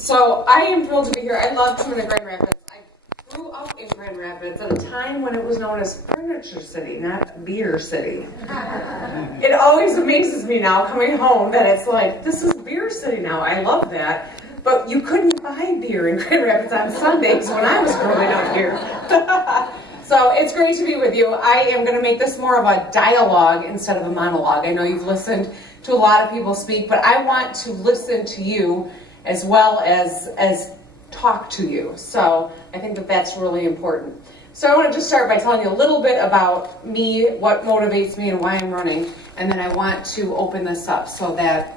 So I am thrilled to be here. I love coming to Grand Rapids. I grew up in Grand Rapids at a time when it was known as Furniture City, not Beer City. It always amazes me now coming home that it's like, this is Beer City now. I love that. But you couldn't buy beer in Grand Rapids on Sundays when I was growing up here. So it's great to be with you. I am going to make this more of a dialogue instead of a monologue. I know you've listened to a lot of people speak, but I want to listen to you as well as talk to you. So I think that that's really important. So I want to just start by telling you a little bit about me, what motivates me, and why I'm running. And then I want to open this up so that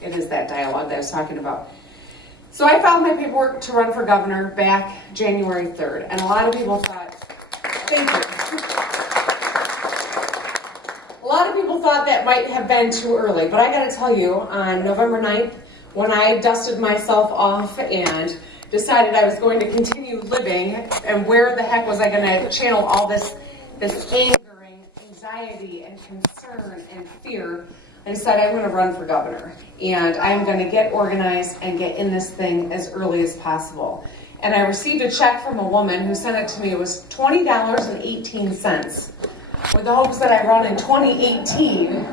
it is that dialogue that I was talking about. So I filed my paperwork to run for governor back January 3rd. And a lot of people thought, thank you. A lot of people thought that might have been too early. But I got to tell you, on November 9th, when I dusted myself off and decided I was going to continue living, and where the heck was I going to channel all this anger and anxiety and concern and fear, I decided I'm going to run for governor. And I'm going to get organized and get in this thing as early as possible. And I received a check from a woman who sent it to me. It was $20.18 with the hopes that I run in 2018.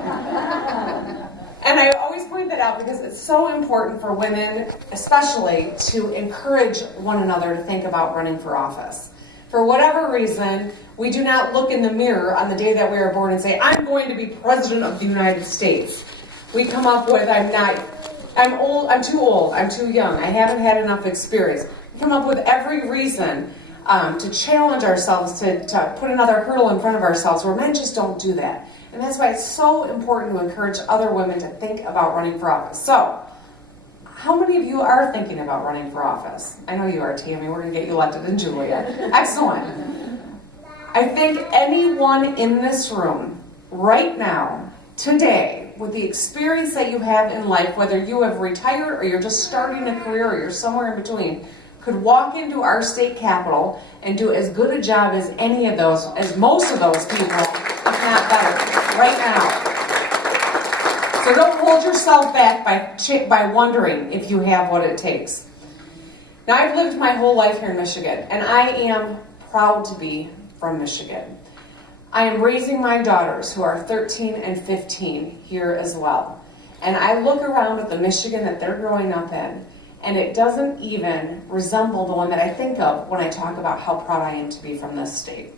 And I always point that out because it's so important for women, especially, to encourage one another to think about running for office. For whatever reason, we do not look in the mirror on the day that we are born and say, I'm going to be president of the United States. We come up with, I'm old, I'm too old, I'm too young, I haven't had enough experience. We come up with every reason to challenge ourselves, to put another hurdle in front of ourselves, where men just don't do that. And that's why it's so important to encourage other women to think about running for office. So, how many of you are thinking about running for office? I know you are, Tammy. We're going to get you elected, and Julia. Excellent. I think anyone in this room right now, today, with the experience that you have in life, whether you have retired or you're just starting a career or you're somewhere in between, could walk into our state capitol and do as good a job as any of those, as most of those people, if not better, right now. So don't hold yourself back by wondering if you have what it takes. Now, I've lived my whole life here in Michigan, and I am proud to be from Michigan. I am raising my daughters, who are 13 and 15, here as well. And I look around at the Michigan that they're growing up in, and it doesn't even resemble the one that I think of when I talk about how proud I am to be from this state.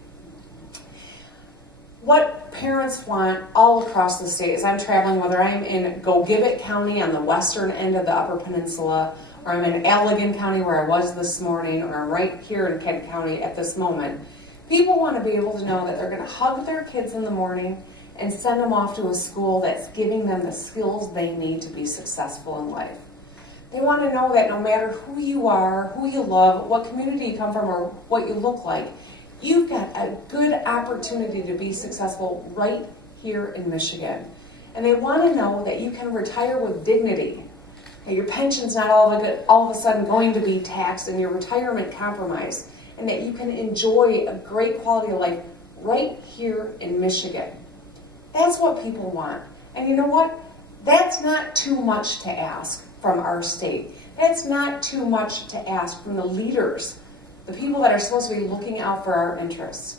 What parents want all across the state as I'm traveling, whether I'm in Gogibbet County on the western end of the Upper Peninsula, or I'm in Allegan County where I was this morning, or I'm right here in Kent County at this moment, people want to be able to know that they're going to hug their kids in the morning and send them off to a school that's giving them the skills they need to be successful in life. They want to know that no matter who you are, who you love, what community you come from, or what you look like, you've got a good opportunity to be successful right here in Michigan. And they want to know that you can retire with dignity, that your pension's not all of a sudden going to be taxed and your retirement compromised, and that you can enjoy a great quality of life right here in Michigan. That's what people want. And you know what? That's not too much to ask from our state. That's not too much to ask from the leaders, the people that are supposed to be looking out for our interests.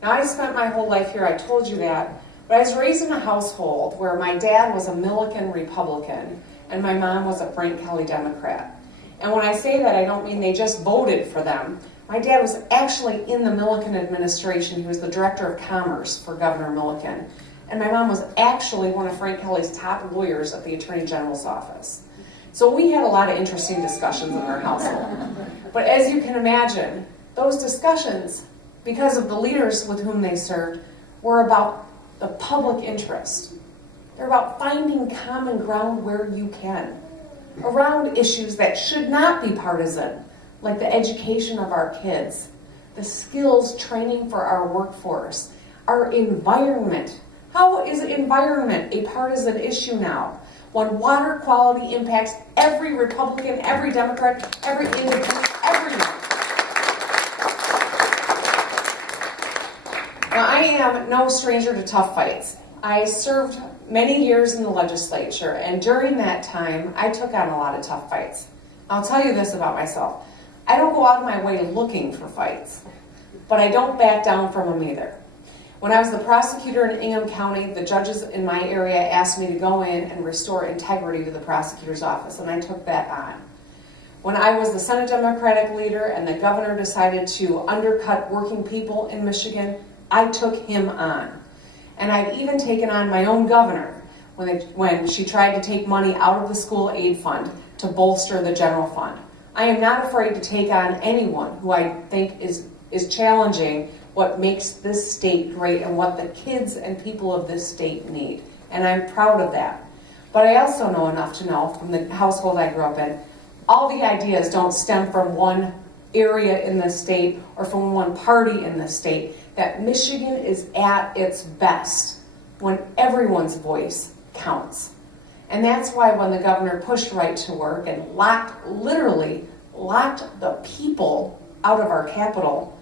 Now, I spent my whole life here, I told you that, but I was raised in a household where my dad was a Milliken Republican and my mom was a Frank Kelly Democrat. And when I say that, I don't mean they just voted for them. My dad was actually in the Milliken administration. He was the director of commerce for Governor Milliken. And my mom was actually one of Frank Kelly's top lawyers at the Attorney General's office. So we had a lot of interesting discussions in our household. But as you can imagine, those discussions, because of the leaders with whom they served, were about the public interest. They're about finding common ground where you can, around issues that should not be partisan, like the education of our kids, the skills training for our workforce, our environment. How is environment a partisan issue now, when water quality impacts every Republican, every Democrat, every independent, everyone? Now, I am no stranger to tough fights. I served many years in the legislature, and during that time, I took on a lot of tough fights. I'll tell you this about myself. I don't go out of my way looking for fights, but I don't back down from them either. When I was the prosecutor in Ingham County, the judges in my area asked me to go in and restore integrity to the prosecutor's office, and I took that on. When I was the Senate Democratic leader and the governor decided to undercut working people in Michigan, I took him on. And I've even taken on my own governor when she tried to take money out of the school aid fund to bolster the general fund. I am not afraid to take on anyone who I think is challenging what makes this state great and what the kids and people of this state need. And I'm proud of that. But I also know enough to know from the household I grew up in, all the ideas don't stem from one area in the state or from one party in the state, that Michigan is at its best when everyone's voice counts. And that's why when the governor pushed right to work and literally locked the people out of our Capitol,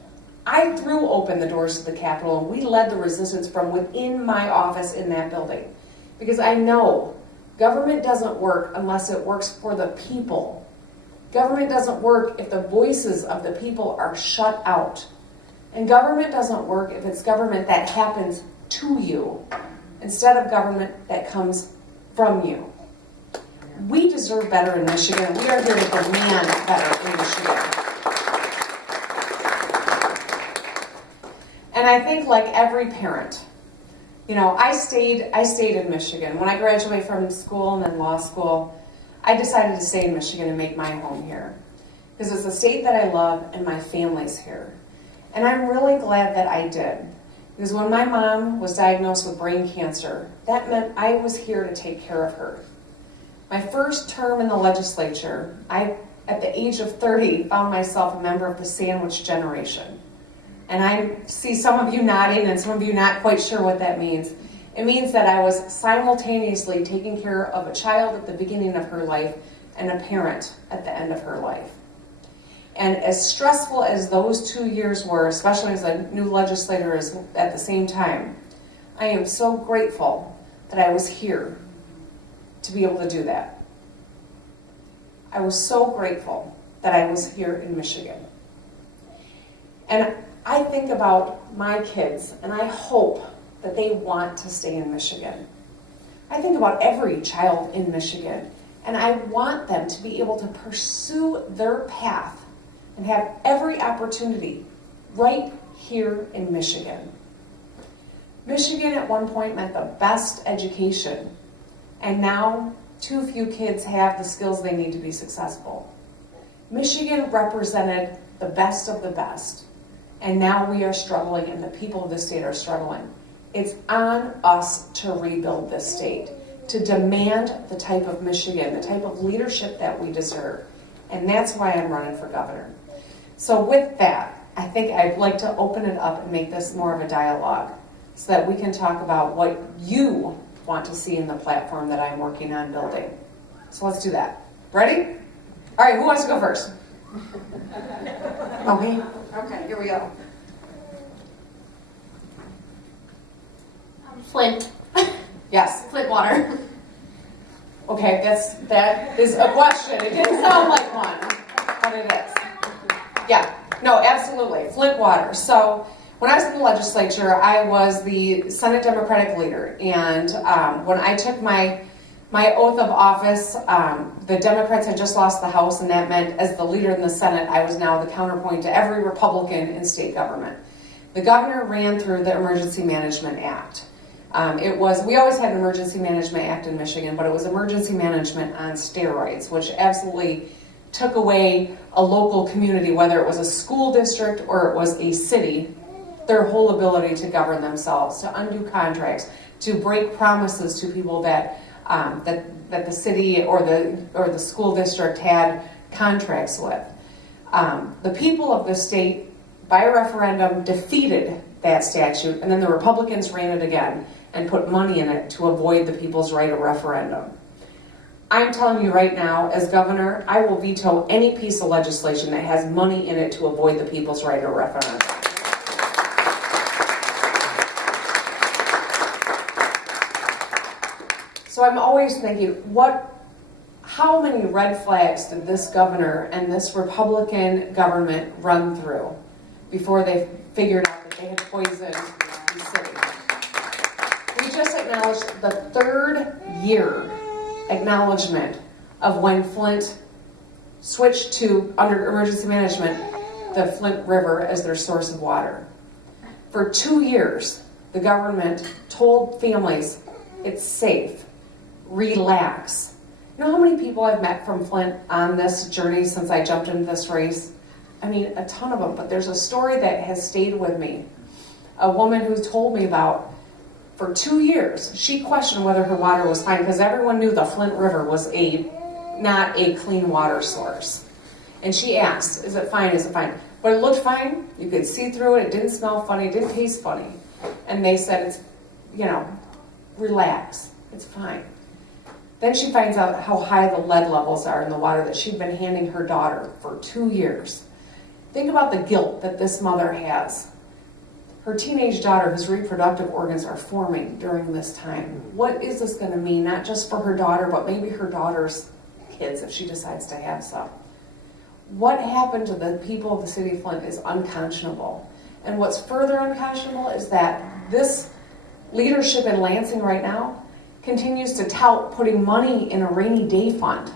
I threw open the doors to the Capitol and we led the resistance from within my office in that building. Because I know government doesn't work unless it works for the people. Government doesn't work if the voices of the people are shut out. And government doesn't work if it's government that happens to you instead of government that comes from you. We deserve better in Michigan. We are here to demand better in Michigan. And I think like every parent, I stayed in Michigan. When I graduated from school and then law school, I decided to stay in Michigan and make my home here. Because it's a state that I love and my family's here. And I'm really glad that I did. Because when my mom was diagnosed with brain cancer, that meant I was here to take care of her. My first term in the legislature, at the age of 30, found myself a member of the sandwich generation. And I see some of you nodding and some of you not quite sure what that means. It means that I was simultaneously taking care of a child at the beginning of her life and a parent at the end of her life. And as stressful as those 2 years were, especially as a new legislator at the same time, I am so grateful that I was here to be able to do that. I was so grateful that I was here in Michigan. And I think about my kids, and I hope that they want to stay in Michigan. I think about every child in Michigan, and I want them to be able to pursue their path and have every opportunity right here in Michigan. Michigan at one point meant the best education, and now too few kids have the skills they need to be successful. Michigan represented the best of the best, and now we are struggling and the people of the state are struggling. It's on us to rebuild this state, to demand the type of Michigan, the type of leadership that we deserve. And that's why I'm running for governor. So with that, I think I'd like to open it up and make this more of a dialogue so that we can talk about what you want to see in the platform that I'm working on building. So let's do that. Ready? All right, who wants to go first? Okay. Okay, here we go. Flint. Yes. Flint water. Okay, that is a question. It didn't sound like one, but it is. Yeah, no, absolutely. Flint water. So when I was in the legislature, I was the Senate Democratic leader. And when I took my oath of office, the Democrats had just lost the House, and that meant as the leader in the Senate, I was now the counterpoint to every Republican in state government. The governor ran through the Emergency Management Act. We always had an Emergency Management Act in Michigan, but it was emergency management on steroids, which absolutely took away a local community, whether it was a school district or it was a city, their whole ability to govern themselves, to undo contracts, to break promises to people that the city or the school district had contracts with. The people of the state, by a referendum, defeated that statute, and then the Republicans ran it again and put money in it to avoid the people's right of referendum. I'm telling you right now, as governor, I will veto any piece of legislation that has money in it to avoid the people's right of referendum. So I'm always thinking, how many red flags did this governor and this Republican government run through before they figured out that they had poisoned the city? We just acknowledged the 3rd year acknowledgement of when Flint switched to, under emergency management, the Flint River as their source of water. For 2 years, the government told families, it's safe, relax. You know how many people I've met from Flint on this journey since I jumped into this race? I mean, a ton of them, but there's a story that has stayed with me. A woman who told me about, for 2 years, she questioned whether her water was fine because everyone knew the Flint River was not a clean water source. And she asked, is it fine, is it fine? But it looked fine, you could see through it, it didn't smell funny, it didn't taste funny. And they said, it's, relax, it's fine. Then she finds out how high the lead levels are in the water that she'd been handing her daughter for 2 years. Think about the guilt that this mother has. Her teenage daughter, whose reproductive organs are forming during this time. What is this going to mean, not just for her daughter, but maybe her daughter's kids if she decides to have some? What happened to the people of the city of Flint is unconscionable. And what's further unconscionable is that this leadership in Lansing right now continues to tout putting money in a rainy day fund.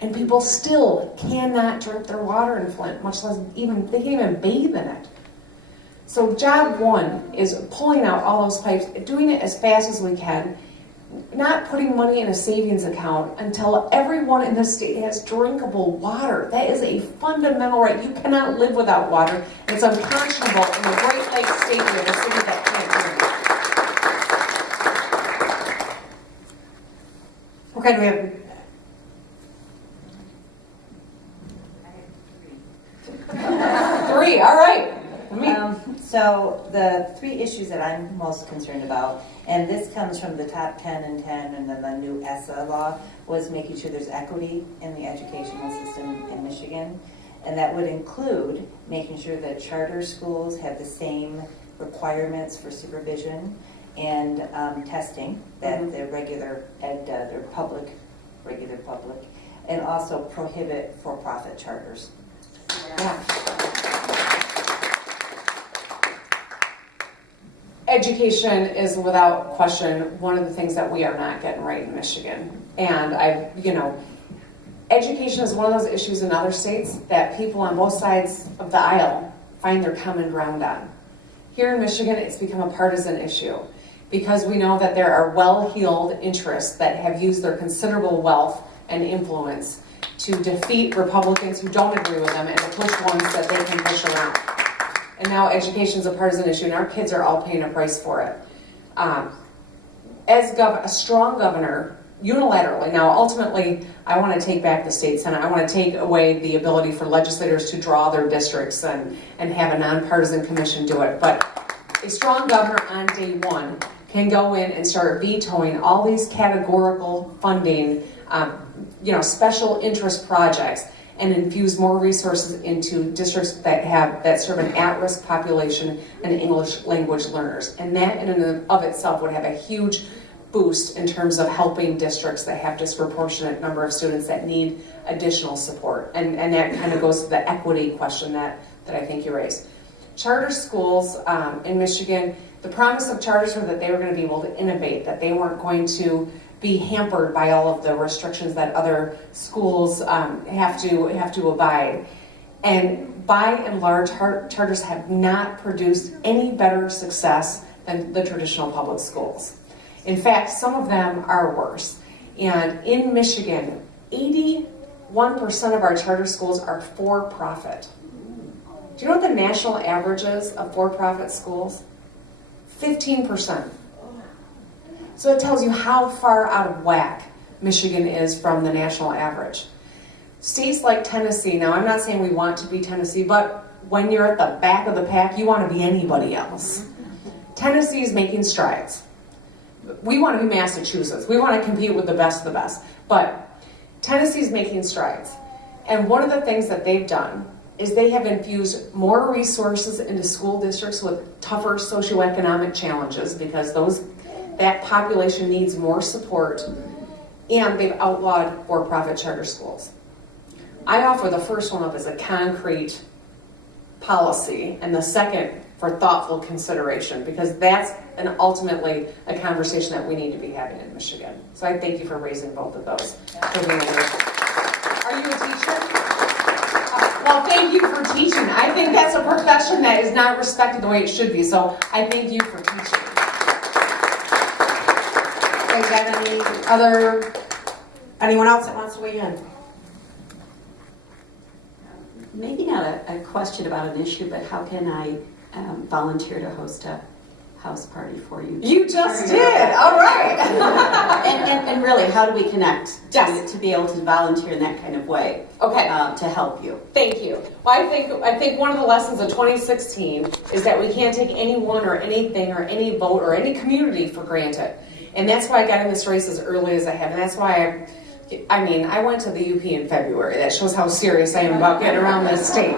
And people still cannot drink their water in Flint, much less they can't even bathe in it. So job one is pulling out all those pipes, doing it as fast as we can, not putting money in a savings account until everyone in the state has drinkable water. That is a fundamental right. You cannot live without water. It's unconscionable in the Great Lakes state of a city that can't drink. Okay, do we have... Three, all right. So the 3 issues that I'm most concerned about, and this comes from the top 10 and 10 and then the new ESSA law, was making sure there's equity in the educational system in Michigan. And that would include making sure that charter schools have the same requirements for supervision and testing that the regular ed does, or regular public, and also prohibit for-profit charters. Yeah. Education is without question one of the things that we are not getting right in Michigan. And education is one of those issues in other states that people on both sides of the aisle find their common ground on. Here in Michigan, it's become a partisan issue because we know that there are well-heeled interests that have used their considerable wealth and influence to defeat Republicans who don't agree with them and to push ones that they can push around. And now education is a partisan issue, and our kids are all paying a price for it. As a strong governor, unilaterally, now ultimately, I want to take back the state Senate. I want to take away the ability for legislators to draw their districts and have a nonpartisan commission do it. But a strong governor on day one can go in and start vetoing all these categorical funding, special interest projects, and infuse more resources into districts that serve an at-risk population and English language learners. And that in and of itself would have a huge boost in terms of helping districts that have disproportionate number of students that need additional support. And that kind of goes to the equity question that I think you raised. Charter schools in Michigan, the promise of charters was that they were going to be able to innovate, that they weren't going to be hampered by all of the restrictions that other schools have to abide. And by and large, charters have not produced any better success than the traditional public schools. In fact, some of them are worse. And in Michigan, 81% of our charter schools are for-profit. Do you know what the national average is of for-profit schools? 15%. So it tells you how far out of whack Michigan is from the national average. States like Tennessee, now I'm not saying we want to be Tennessee, but when you're at the back of the pack, you want to be anybody else. Tennessee is making strides. We want to be Massachusetts. We want to compete with the best of the best. But Tennessee is making strides. And one of the things that they've done is they have infused more resources into school districts with tougher socioeconomic challenges because that population needs more support. and they've outlawed for-profit charter schools. I offer the first one up as a concrete policy, and the second for thoughtful consideration, because that's ultimately a conversation that we need to be having in Michigan. So I thank you for raising both of those. Are you a teacher? Well, thank you for teaching. I think that's a profession that is not respected the way it should be, so I thank you for teaching. Anyone else that wants to weigh in? Maybe not a question about an issue, but how can I volunteer to host a house party for you? You just did. All right. and really, how do we connect Yes. to be able to volunteer in that kind of way? Okay. To help you. Thank you. Well, I think one of the lessons of 2016 is that we can't take anyone or anything or any vote or any community for granted. And that's why I got in this race as early as I have. And that's why I went to the UP in February. That shows how serious I am about getting around this state.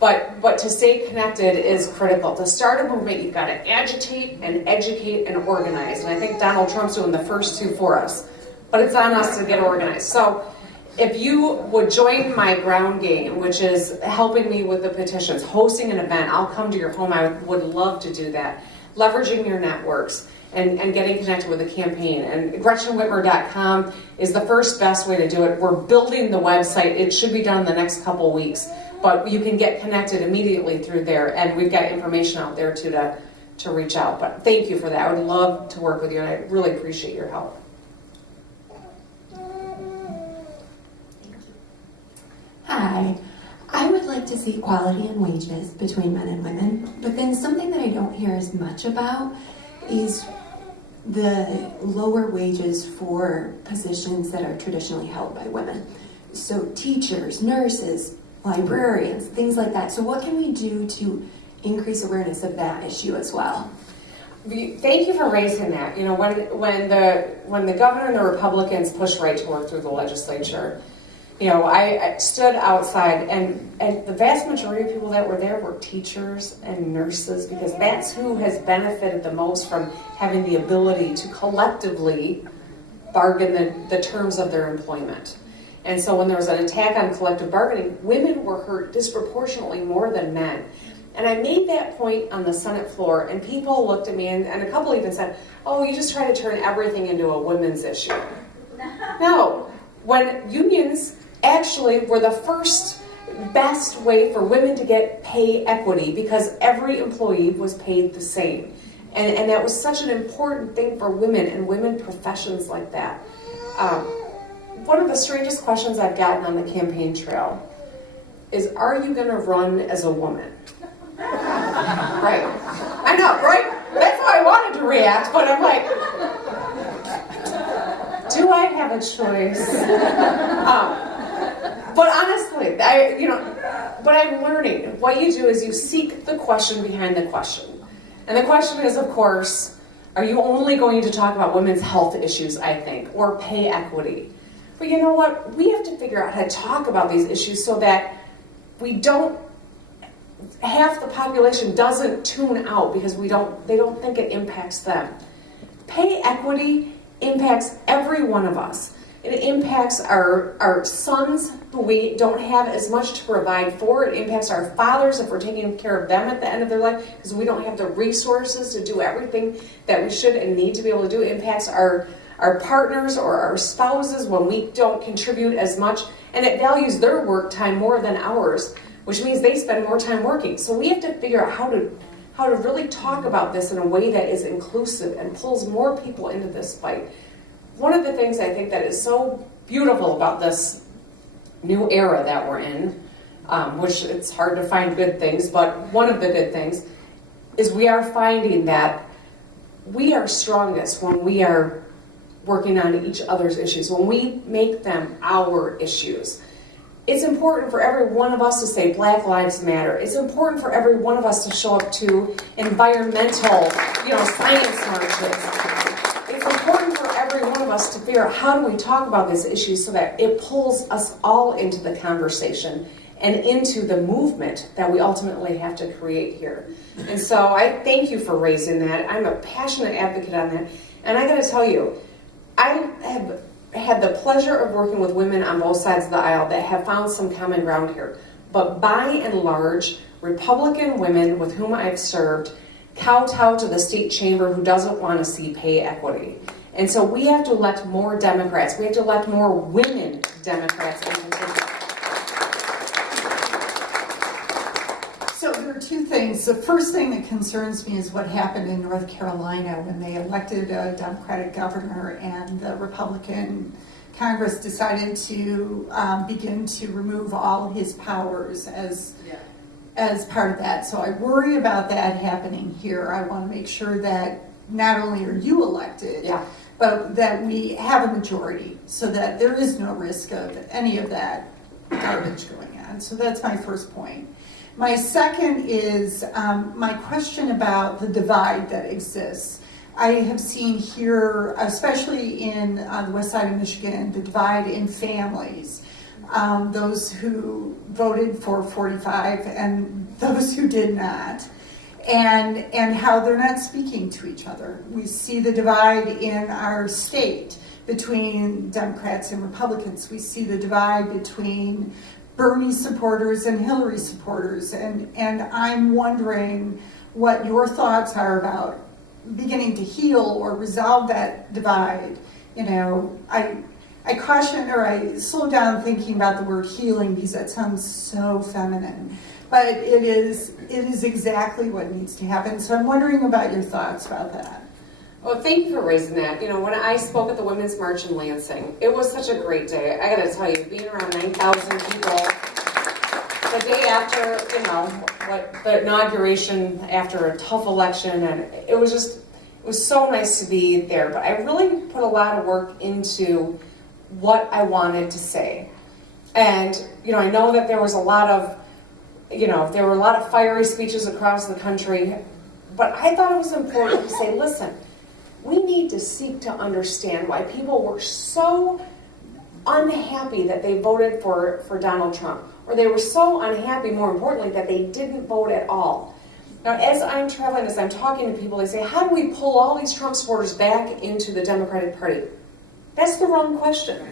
But to stay connected is critical. To start a movement, you've got to agitate and educate and organize. And I think Donald Trump's doing the first two for us. But it's on us to get organized. So if you would join my ground game, which is helping me with the petitions, hosting an event, I'll come to your home. I would love to do that. Leveraging your networks and getting connected with the campaign. And GretchenWhitmer.com is the first best way to do it. We're building the website. It should be done in the next couple weeks. But you can get connected immediately through there. And we've got information out there too to reach out. But thank you for that. I would love to work with you, and I really appreciate your help. Hi. I would like to see equality in wages between men and women, but then something that I don't hear as much about is the lower wages for positions that are traditionally held by women. So teachers, nurses, librarians, things like that. So what can we do to increase awareness of that issue as well? Thank you for raising that. You know, when the governor and the Republicans pushed right to work through the legislature, you know, I stood outside, and the vast majority of people that were there were teachers and nurses, because that's who has benefited the most from having the ability to collectively bargain the terms of their employment. And so when there was an attack on collective bargaining, women were hurt disproportionately more than men. And I made that point on the Senate floor, and people looked at me, and a couple even said, oh, you just try to turn everything into a women's issue. No, when unions actually were the first best way for women to get pay equity, because every employee was paid the same. And that was such an important thing for women and women professions like that. One of the strangest questions I've gotten on the campaign trail is, are you going to run as a woman? Right. I know, right? That's how I wanted to react, but I'm like, do I have a choice? But honestly, but I'm learning. What you do is you seek the question behind the question. And the question is, of course, are you only going to talk about women's health issues, I think, or pay equity? But you know what? We have to figure out how to talk about these issues so that half the population doesn't tune out because they don't think it impacts them. Pay equity impacts every one of us. It impacts our sons, who we don't have as much to provide for. It impacts our fathers if we're taking care of them at the end of their life, because we don't have the resources to do everything that we should and need to be able to do. It impacts our partners or our spouses when we don't contribute as much. And it values their work time more than ours, which means they spend more time working. So we have to figure out how to really talk about this in a way that is inclusive and pulls more people into this fight. One of the things I think that is so beautiful about this new era that we're in, which it's hard to find good things, but one of the good things is we are finding that we are strongest when we are working on each other's issues, when we make them our issues. It's important for every one of us to say Black Lives Matter. It's important for every one of us to show up to environmental, science marches. It's important for every one of us to figure out, how do we talk about this issue so that it pulls us all into the conversation and into the movement that we ultimately have to create here. And so I thank you for raising that. I'm a passionate advocate on that. And I got to tell you, I have had the pleasure of working with women on both sides of the aisle that have found some common ground here. But by and large, Republican women with whom I've served kowtow to the state chamber who doesn't want to see pay equity. And so we have to elect more Democrats. We have to elect more women Democrats in particular. So there are two things. The first thing that concerns me is what happened in North Carolina when they elected a Democratic governor and the Republican Congress decided to begin to remove all of his powers as part of that. So I worry about that happening here. I want to make sure that not only are you elected, but that we have a majority so that there is no risk of any of that garbage going on. So that's my first point. My second is my question about the divide that exists. I have seen here, especially in the west side of Michigan, the divide in families. Those who voted for 45 and those who did not. And how they're not speaking to each other. We see the divide in our state between Democrats and Republicans. We see the divide between Bernie supporters and Hillary supporters. And I'm wondering what your thoughts are about beginning to heal or resolve that divide. You know, I caution or I slow down thinking about the word healing because that sounds so feminine. But it is exactly what needs to happen. So I'm wondering about your thoughts about that. Well, thank you for raising that. You know, when I spoke at the Women's March in Lansing, it was such a great day. I got to tell you, being around 9,000 people, the day after, you know, what the inauguration after a tough election, and it was so nice to be there. But I really put a lot of work into what I wanted to say. And, you know, I know that there were a lot of fiery speeches across the country, but I thought it was important to say, listen, we need to seek to understand why people were so unhappy that they voted for Donald Trump, or they were so unhappy, more importantly, that they didn't vote at all. Now, as I'm traveling, as I'm talking to people, they say, how do we pull all these Trump supporters back into the Democratic Party? That's the wrong question.